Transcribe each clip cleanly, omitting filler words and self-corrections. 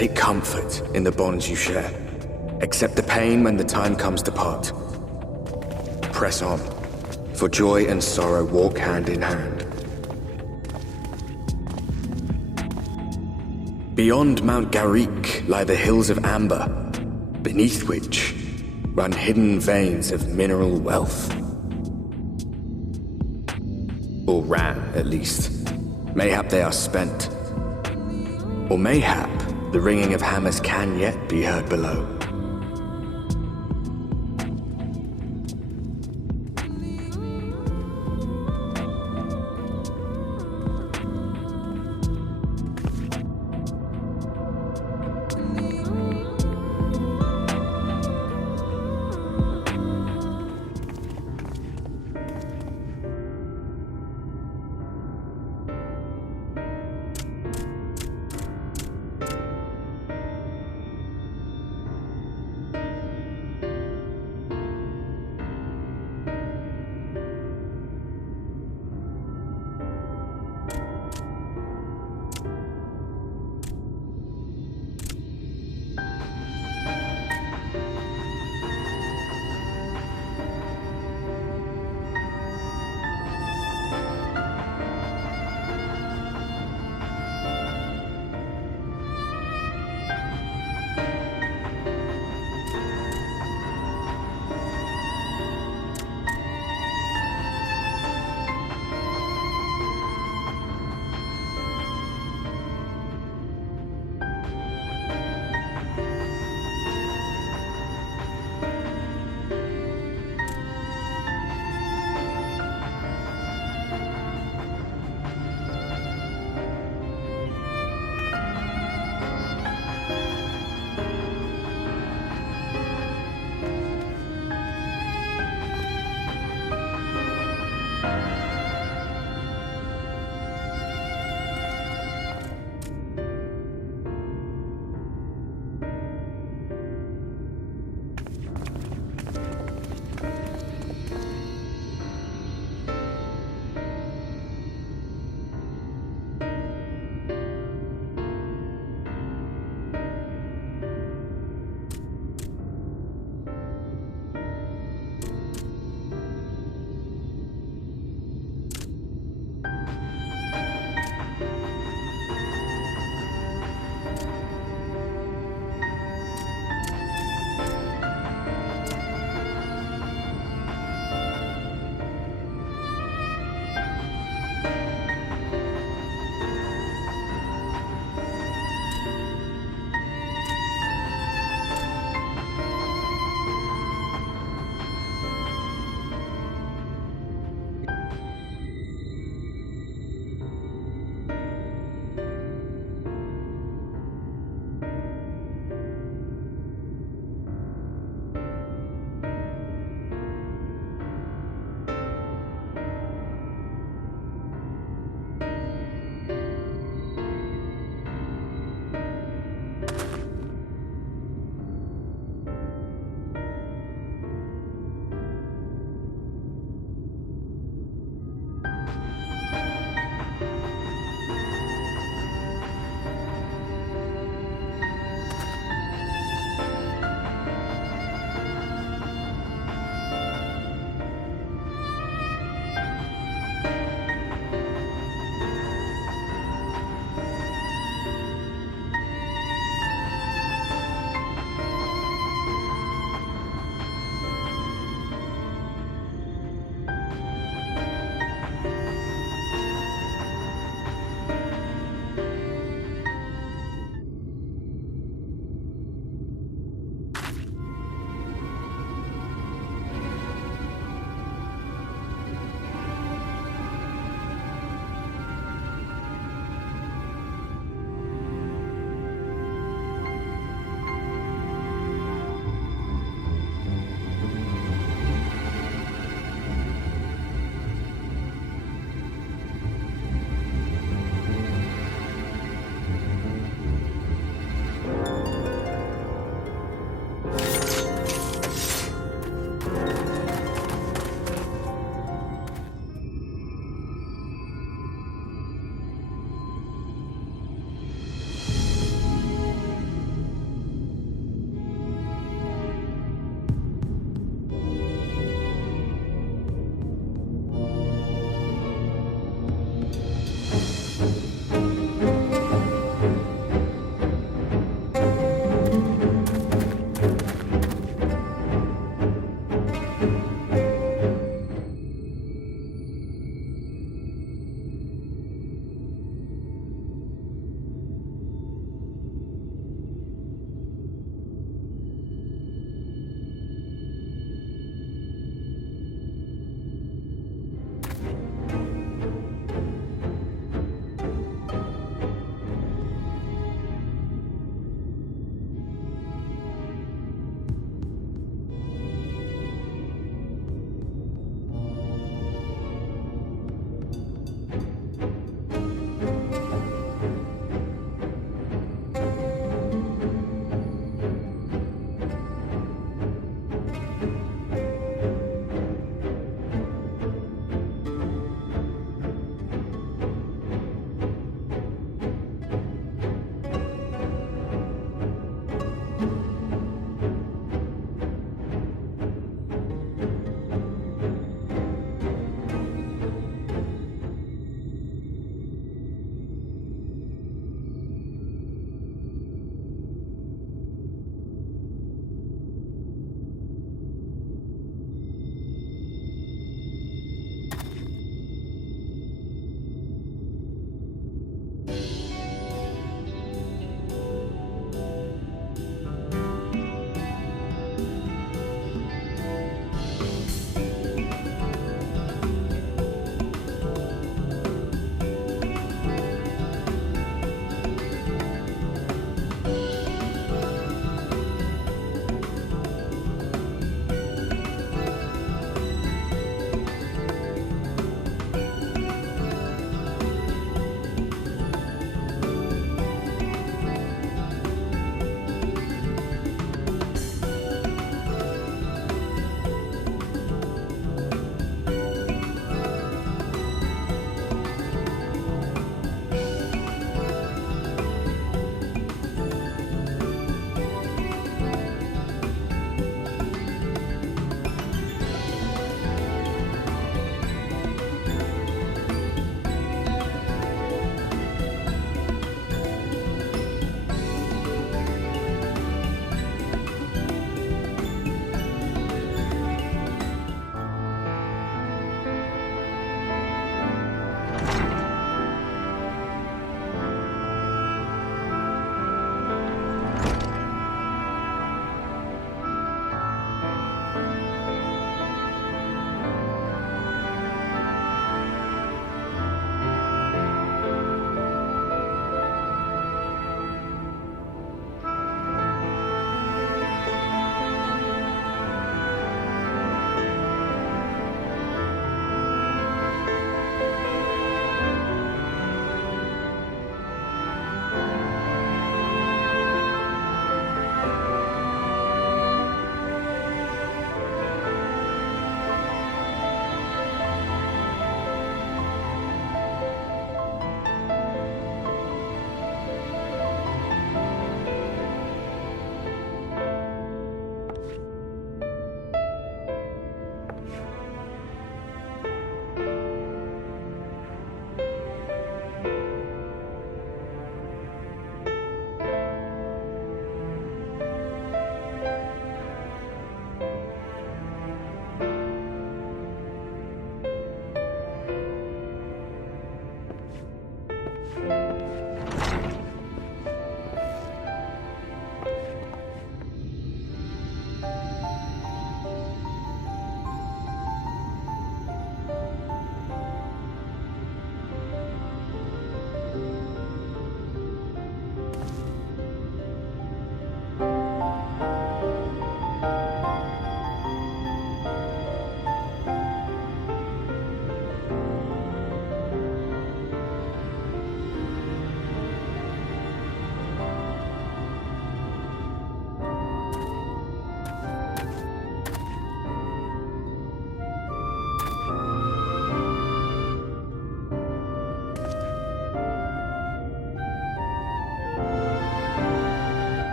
Take comfort in the bonds you share. Accept the pain when the time comes to part. Press on, for joy and sorrow walk hand in hand. Beyond Mount Garrick lie the hills of Amber, beneath which run hidden veins of mineral wealth. Or ran, at least. Mayhap they are spent. Or mayhap the ringing of hammers can yet be heard below.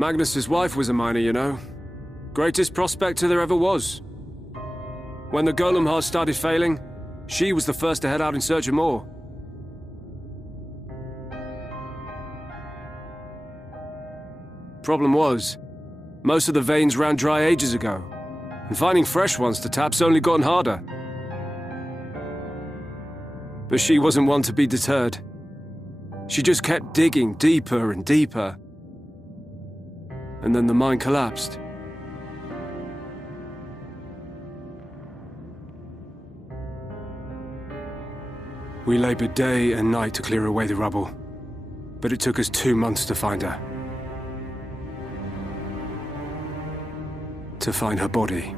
Magnus's wife was a miner, you know. Greatest prospector there ever was. When the golem heart started failing, she was the first to head out in search of more. Problem was, most of the veins ran dry ages ago, and finding fresh ones to tap's only gotten harder. But she wasn't one to be deterred. She just kept digging deeper and deeper. And then the mine collapsed. We labored day and night to clear away the rubble, but it took us 2 months to find her. To find her body.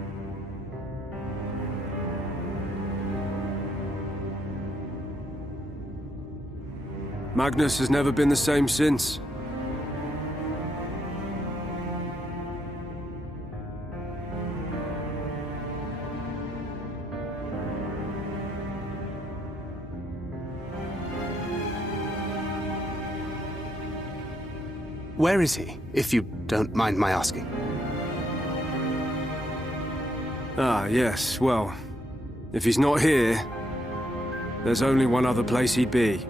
Magnus has never been the same since. Where is he, if you don't mind my asking? Ah, yes, well, if he's not here, there's only one other place he'd be.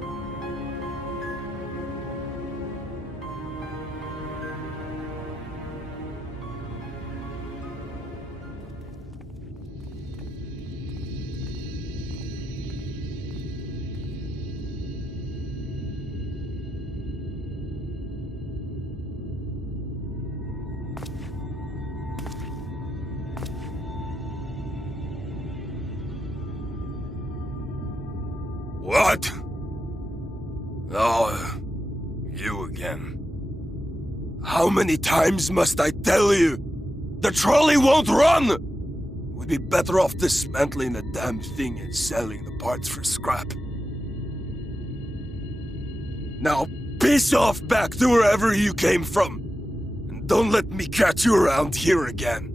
What? Oh, you again. How many times must I tell you? The trolley won't run! We'd be better off dismantling the damn thing and selling the parts for scrap. Now, piss off back to wherever you came from. And don't let me catch you around here again.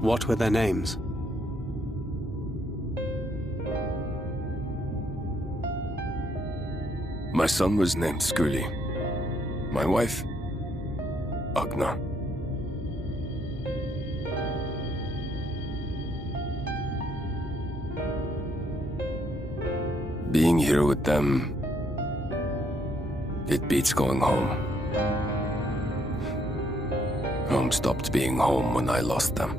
What were their names? My son was named Skuli. My wife, Agna. Being here with them, it beats going home. Home stopped being home when I lost them.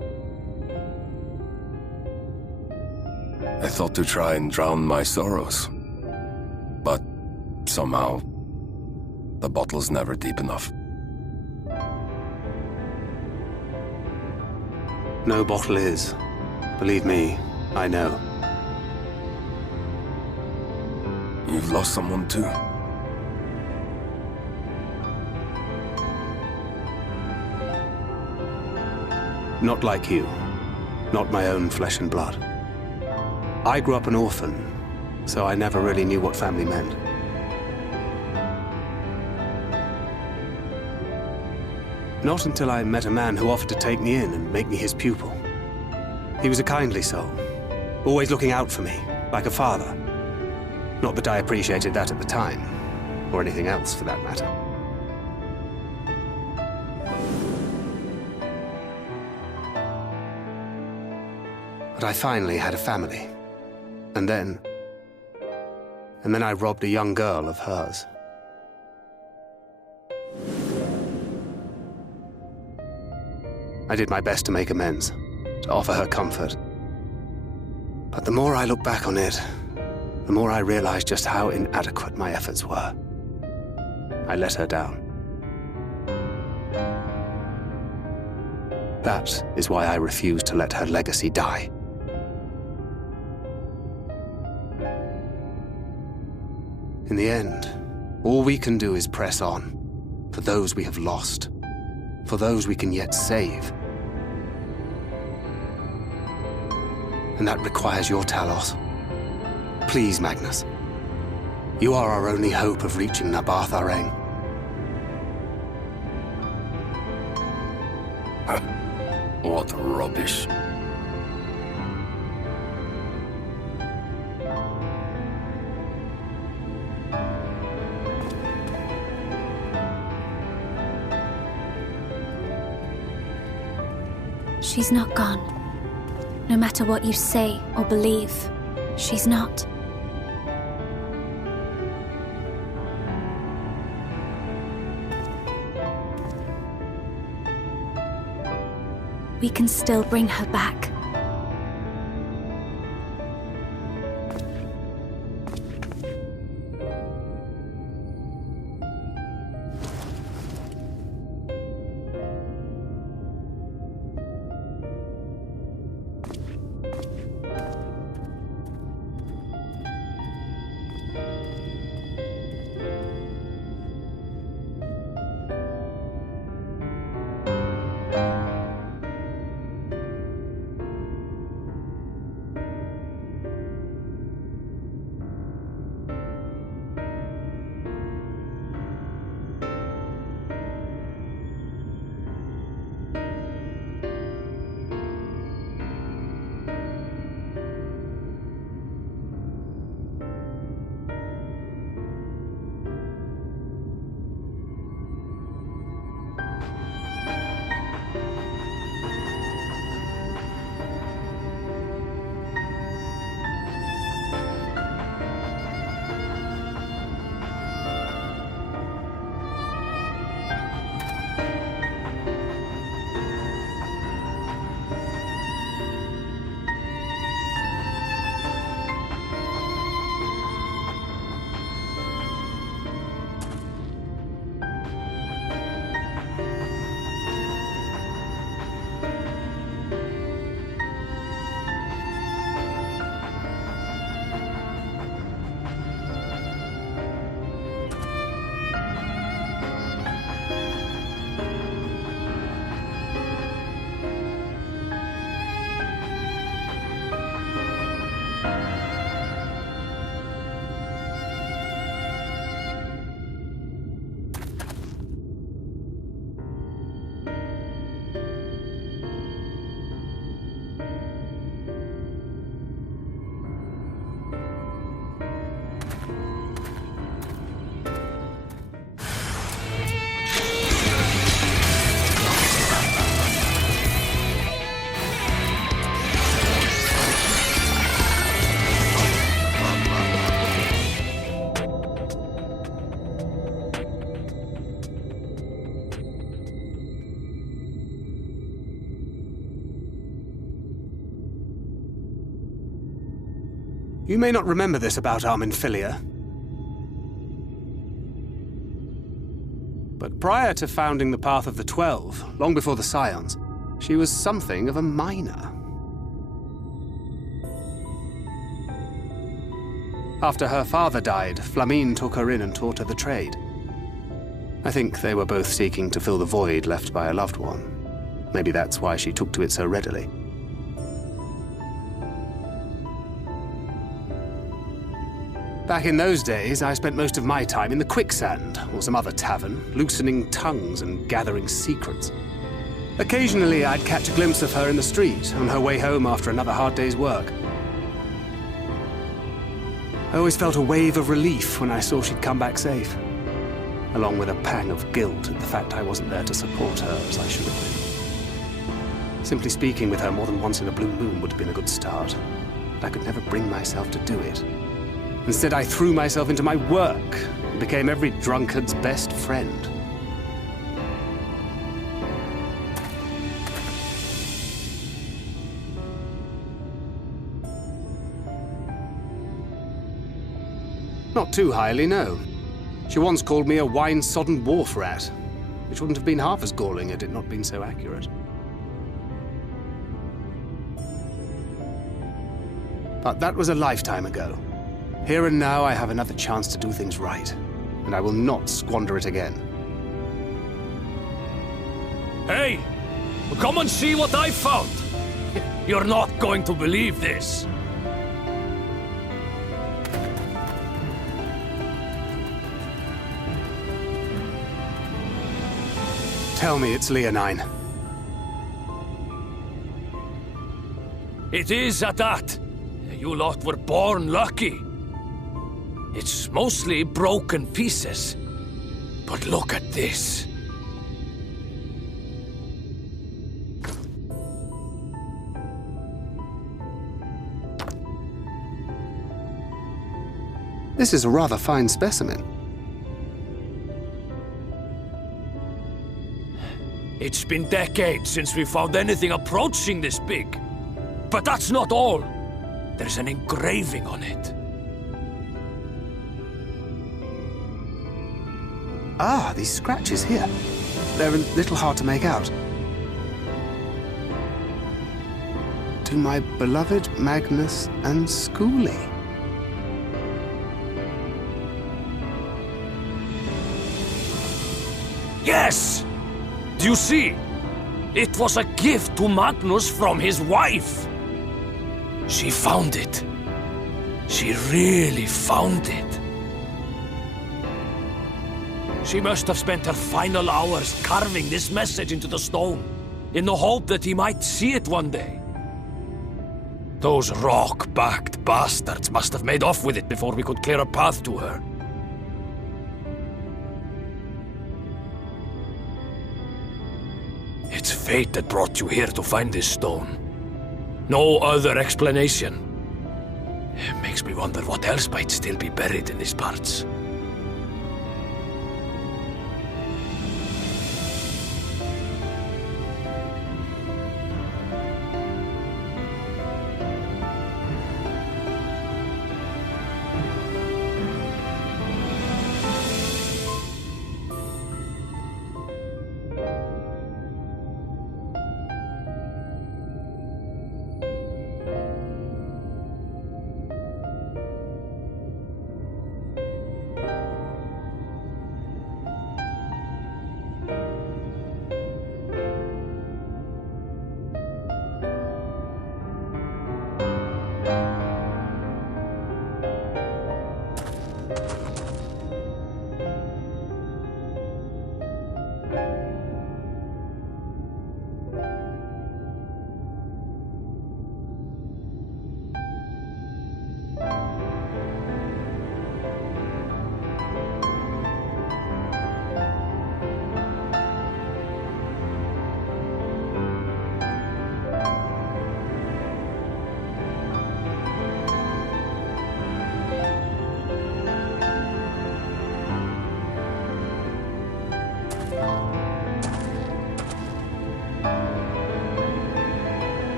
I thought to try and drown my sorrows, but somehow, the bottle's never deep enough. No bottle is. Believe me, I know. You've lost someone too? Not like you. Not my own flesh and blood. I grew up an orphan, so I never really knew what family meant. Not until I met a man who offered to take me in and make me his pupil. He was a kindly soul, always looking out for me, like a father. Not that I appreciated that at the time, or anything else for that matter. But I finally had a family. And then I robbed a young girl of hers. I did my best to make amends, to offer her comfort. But the more I look back on it, the more I realize just how inadequate my efforts were. I let her down. That is why I refuse to let her legacy die. In the end, all we can do is press on, for those we have lost, for those we can yet save. And that requires your Talos. Please, Magnus. You are our only hope of reaching Nabaath Areng. What rubbish. She's not gone. No matter what you say or believe, she's not. We can still bring her back. You may not remember this about Armenfilia, but prior to founding the Path of the 12, long before the Scions, she was something of a miner. After her father died, Flamine took her in and taught her the trade. I think they were both seeking to fill the void left by a loved one. Maybe that's why she took to it so readily. Back in those days, I spent most of my time in the Quicksand, or some other tavern, loosening tongues and gathering secrets. Occasionally, I'd catch a glimpse of her in the street, on her way home after another hard day's work. I always felt a wave of relief when I saw she'd come back safe, along with a pang of guilt at the fact I wasn't there to support her as I should have been. Simply speaking with her more than once in a blue moon would have been a good start, but I could never bring myself to do it. Instead, I threw myself into my work and became every drunkard's best friend. Not too highly, no. She once called me a wine-sodden wharf rat, which wouldn't have been half as galling had it not been so accurate. But that was a lifetime ago. Here and now, I have another chance to do things right, and I will not squander it again. Hey! Come and see what I found! You're not going to believe this! Tell me it's Leonine. It is at that. You lot were born lucky. It's mostly broken pieces. But look at this. This is a rather fine specimen. It's been decades since we found anything approaching this big. But that's not all. There's an engraving on it. Ah, these scratches here. They're a little hard to make out. To my beloved Magnus and Schoolie. Yes! Do you see? It was a gift to Magnus from his wife. She found it. She really found it. She must have spent her final hours carving this message into the stone, in the hope that he might see it one day. Those rock-backed bastards must have made off with it before we could clear a path to her. It's fate that brought you here to find this stone. No other explanation. It makes me wonder what else might still be buried in these parts.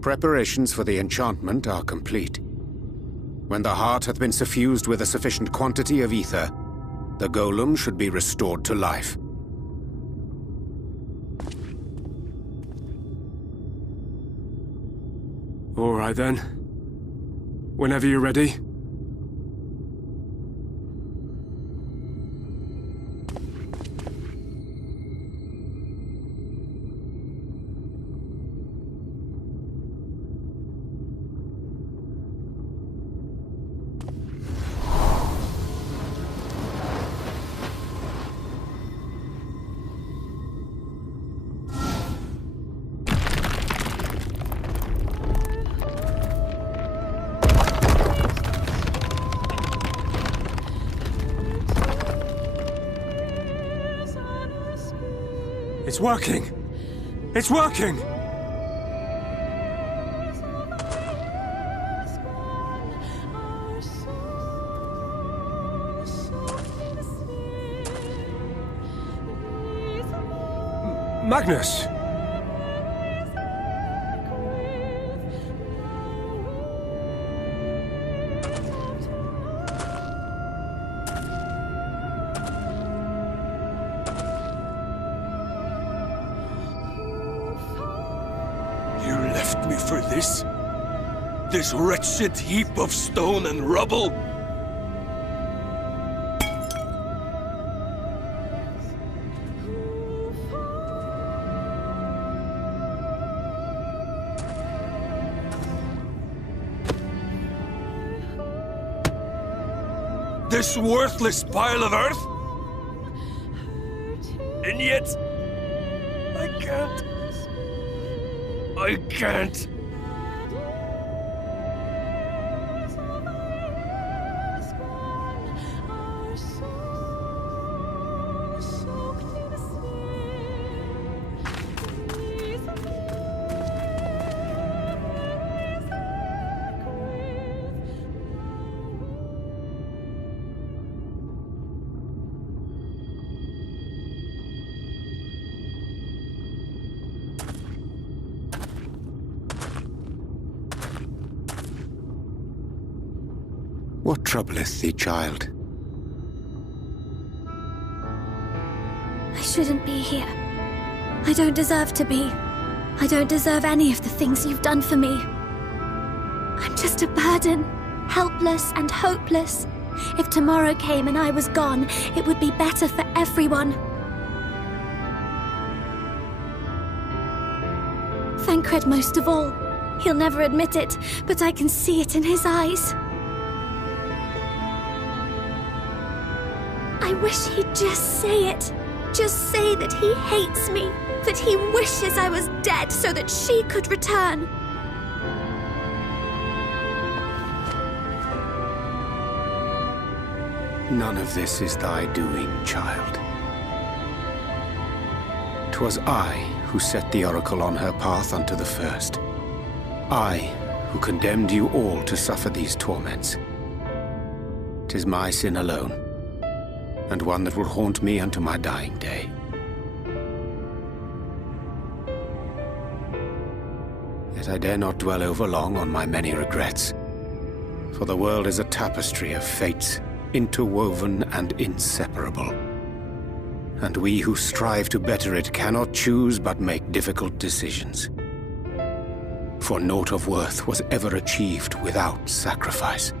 Preparations for the enchantment are complete. When the heart hath been suffused with a sufficient quantity of ether, the golem should be restored to life. All right then. Whenever you're ready. It's working! It's working! Magnus! You left me for this? This wretched heap of stone and rubble? This worthless pile of earth? And yet... I can't. I can't. What troubleth thee, child? I shouldn't be here. I don't deserve to be. I don't deserve any of the things you've done for me. I'm just a burden, helpless and hopeless. If tomorrow came and I was gone, it would be better for everyone. Thancred most of all. He'll never admit it, but I can see it in his eyes. I wish he'd just say it. Just say that he hates me, that he wishes I was dead so that she could return. None of this is thy doing, child. 'Twas I who set the oracle on her path unto the first. I who condemned you all to suffer these torments. 'Tis my sin alone, and one that will haunt me unto my dying day. Yet I dare not dwell over long on my many regrets, for the world is a tapestry of fates, interwoven and inseparable. And we who strive to better it cannot choose but make difficult decisions. For naught of worth was ever achieved without sacrifice.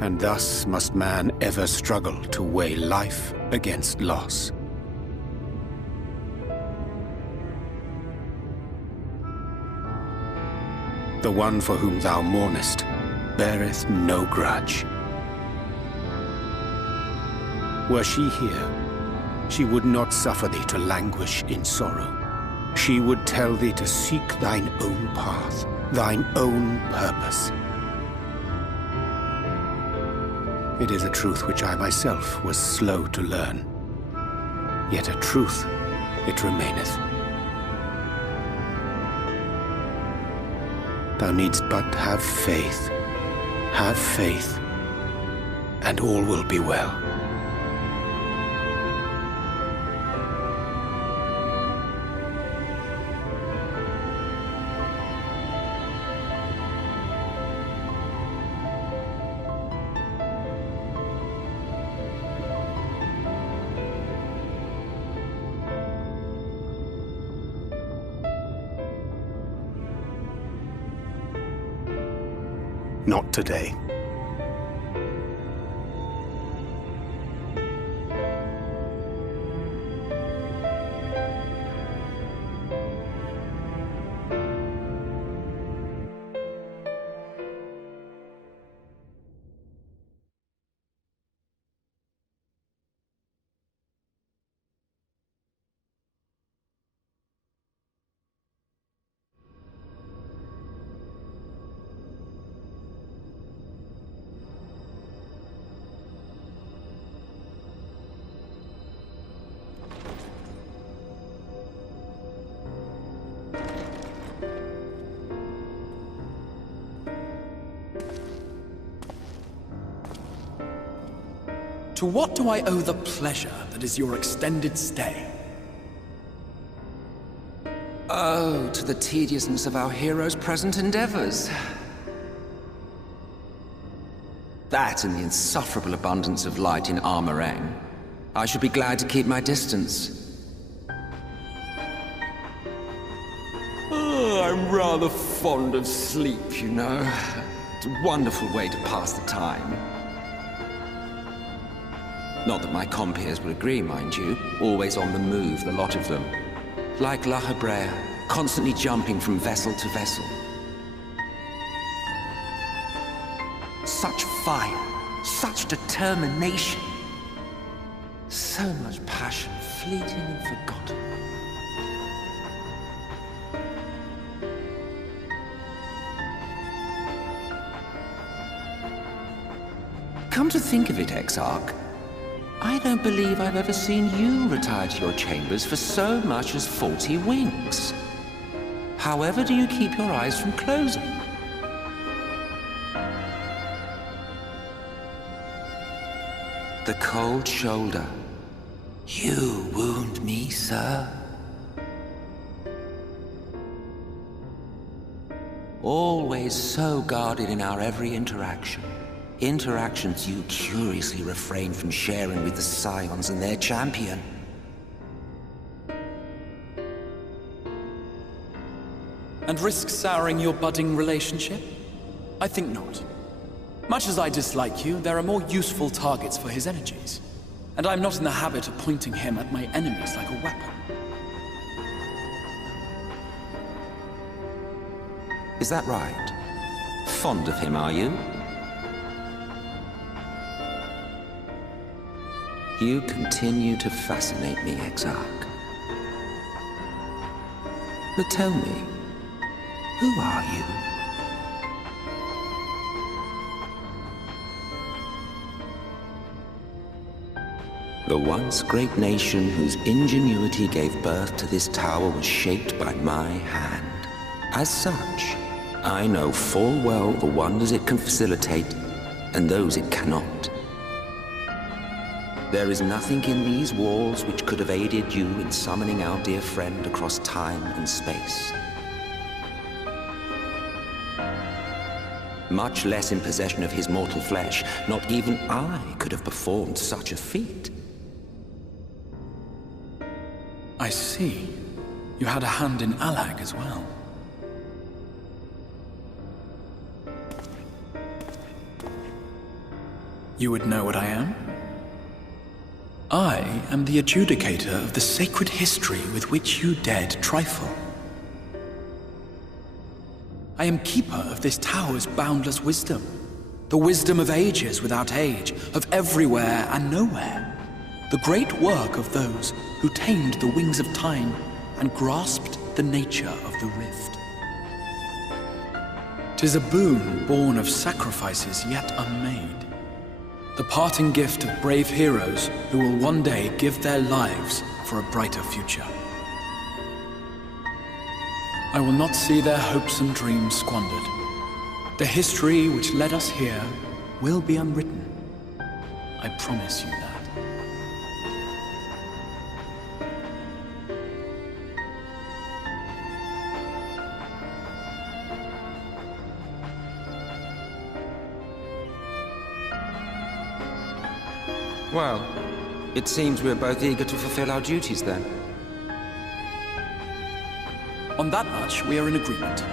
And thus must man ever struggle to weigh life against loss. The one for whom thou mournest beareth no grudge. Were she here, she would not suffer thee to languish in sorrow. She would tell thee to seek thine own path, thine own purpose. It is a truth which I myself was slow to learn. Yet a truth it remaineth. Thou needst but have faith, and all will be well. Not today. To what do I owe the pleasure that is your extended stay? Oh, to the tediousness of our hero's present endeavors. That and the insufferable abundance of light in Areng. I should be glad to keep my distance. Oh, I'm rather fond of sleep, you know. It's a wonderful way to pass the time. Not that my compeers would agree, mind you. Always on the move, the lot of them. Like La Hebrea, constantly jumping from vessel to vessel. Such fire, Such determination. So much passion, fleeting and forgotten. Come to think of it, Exarch, I don't believe I've ever seen you retire to your chambers for so much as 40 winks. However do you keep your eyes from closing? The cold shoulder. You wound me, sir. Always so guarded in our every interaction. Interactions you curiously refrain from sharing with the Scions and their champion. And risk souring your budding relationship? I think not. Much as I dislike you, there are more useful targets for his energies. And I'm not in the habit of pointing him at my enemies like a weapon. Is that right? Fond of him, are you? You continue to fascinate me, Exarch. But tell me, who are you? The once great nation whose ingenuity gave birth to this tower was shaped by my hand. As such, I know full well the wonders it can facilitate and those it cannot. There is nothing in these walls which could have aided you in summoning our dear friend across time and space. Much less in possession of his mortal flesh, not even I could have performed such a feat. I see. You had a hand in Allag as well. You would know what I am? I am the adjudicator of the sacred history with which you dared trifle. I am keeper of this tower's boundless wisdom. The wisdom of ages without age, of everywhere and nowhere. The great work of those who tamed the wings of time and grasped the nature of the rift. 'Tis a boon born of sacrifices yet unmade. The parting gift of brave heroes who will one day give their lives for a brighter future. I will not see their hopes and dreams squandered. The history which led us here will be unwritten. I promise you that. Well, it seems we're both eager to fulfill our duties then. On that much, we are in agreement.